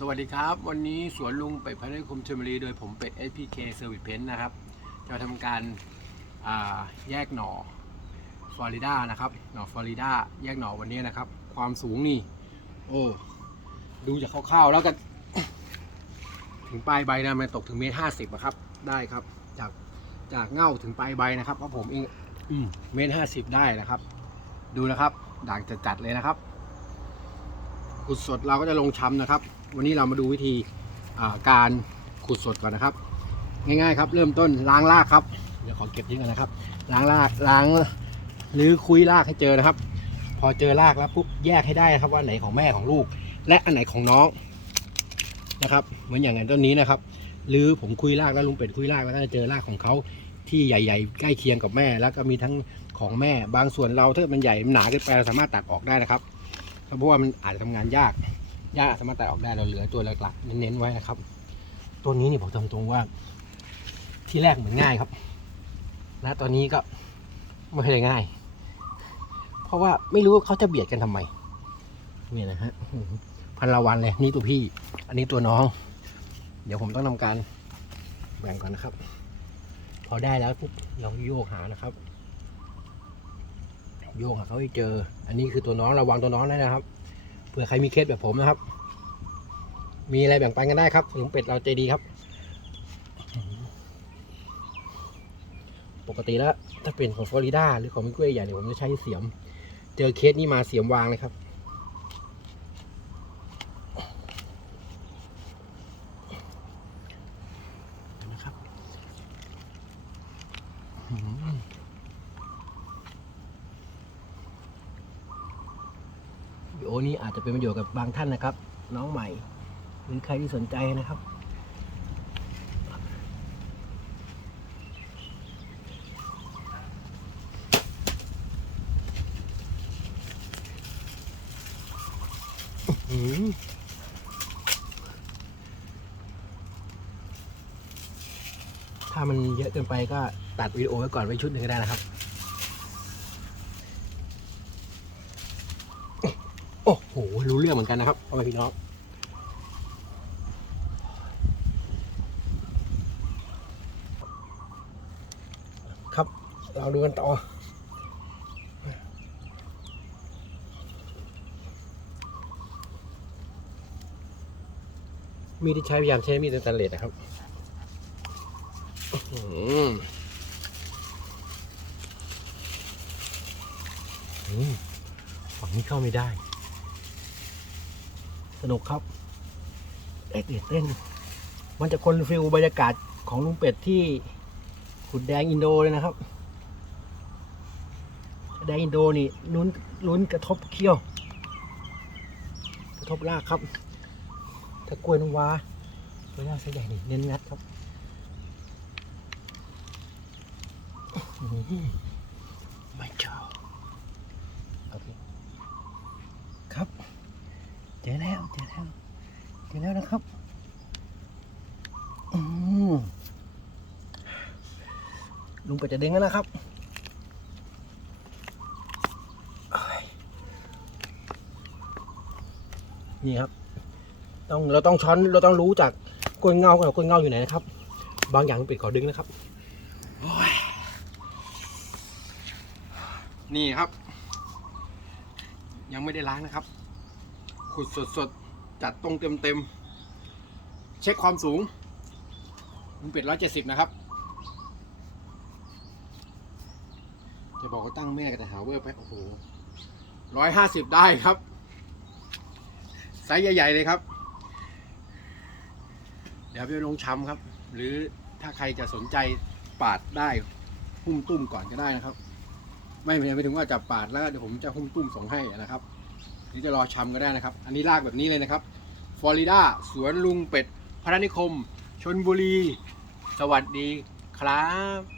สวัสดีครับ วันนี้สวนลุงเป็ดพันธุ์คมชลบุรีโดยผมเป็ด SPK Service Pen นะครับ จะทำการาแยกหน่อฟลอริดานะครับ หน่อฟลอริดาแยกหน่อวันนี้นะครับ ความสูงนี่ โอ้ดูจากคร่าวๆแล้วก็ ถึงปลายใบนะมันตกถึงเมตรห้าสิบครับ ได้ครับ จากจากเง่าถึงปลายใบนะครับเพราะผมเองเมตรห้าสิบได้นะครับ ดูนะครับ ด่างจัดๆเลยนะครับขุดสดเราก็จะลงช้ำนะครับ วันนี้เรามาดูวิธีการขุดสดก่อนนะครับ ง่ายๆครับ เริ่มต้นล้างรากครับเดี๋ยวขอเก็บทิ้งกันนะครับ ล้างรากล้างหรือคุยรากให้เจอนะครับ พอเจอรากแล้วปุ๊บแยกให้ได้นะครับว่าไหนของแม่ของลูก และอันไหนของน้องนะครับ เหมือนอย่างนั้นต้นนี้นะครับหรือผมคุยรากแล้วลุงเป็ดคุยรากแล้วก็จะเจอรากของเขาที่ใหญ่ ๆ ใกล้เคียงกับแม่ แล้วก็มีทั้งของแม่ บางส่วนเราถ้ามันใหญ่มันหนาเกินไปเราสามารถตัดออกได้นะครับเพราะว่ามันอาจจะทำงานยาก ยากสามารถตัดออกได้เราเหลือตัวหลักๆเน้นๆไว้นะครับ ตัวนี้นี่ผมทำตรงว่า ที่แรกเหมือนง่ายครับนะตอนนี้ก็ไม่ได้ง่าย เพราะว่าไม่รู้ว่าเขาจะเบียดกันทำไมนี่นะฮะพันละวันเลยนี่ตัวพี่ อันนี้ตัวน้อง เดี๋ยวผมต้องทำการแบ่งก่อนนะครับ พอได้แล้วปุ๊บเราโยกหานะครับ โยกหาเขาให้เจอ อันนี้คือตัวน้องระวังตัวน้องได้นะครับ ผื่อใครมีเคสแบบผมนะครับ มีอะไรแบ่งปันกันได้ครับหลุงเป็ดเราใจดีครับ ปกติแล้วถ้าเป็นของฟลอริดาหรือของมิกเกลใหญ่เนี่ยผมจะใช้เสียม เจอเคสนี้มาเสียมวางเลยครับ โอนี้อาจจะเป็นประโยชน์กับบางท่านนะครับ น้องใหม่ หรือใครที่สนใจนะครับ ถ้ามันเยอะเกินไปก็ตัดวิดีโอไว้ก่อนไว้ชุดหนึ่งก็ได้นะครับ โอ้โห รู้เรื่องเหมือนกันนะครับพ่อแม่พี่น้องครับ เราดูกันต่อมีที่ใช้พยายามใช้มีดสแตนเลสนะครับอืมฝั่งนี้เข้าไม่ได้ สนุกครับเอ็ดเอ็ดเต้น มันจะคนฟิลบรรยากาศของลุงเป็ดที่ขุดแดงอินโดเลยนะครับ แดงอินโดนี่ลุ้นลุ้นกระทบเขี้ยว กระทบรากครับ ถ้ากล้วยน้ำว้าตัวรากไซส์ใหญ่นี่เน้นงัดครับอื้อหือไม่เจ้าโอเคครับ เจอแล้วเจอแล้วเจอแล้วนะครับลุงเป็จะเด้งแล้วนะครับนี่ครับ ต้องเราต้องช้อนเราต้องรู้จากกล้วยเงากับกล้วยเงาอยู่ไหนนะครับ บางอย่างลุงเป็ดขอดึงนะครับนี่ครับ ยังไม่ได้ล้างนะครับ ขุดสดๆ จัดตรงเต็มๆ เช็คความสูงมันเป็ดร้อยเจ็ดสิบนะครับ จะบอกว่าตั้งแม่ก็จะหาเวอร์ไป โอ้โหร้อยห้าสิบได้ครับไซส์ใหญ่ ๆ เลยครับ เดี๋ยวไปลงช้ำครับ หรือถ้าใครจะสนใจปาดได้หุ้มตุ้มก่อนก็ได้นะครับ ไม่ไม่ถึงว่าจะปาดแล้วเดี๋ยวผมจะหุ้มตุ้มส่งให้นะครับ หรือจะรอชำก็ได้นะครับ อันนี้ลากแบบนี้เลยนะครับ ฟลอริดา สวนลุงเป็ด พระนิคม ชนบุรี สวัสดีครับ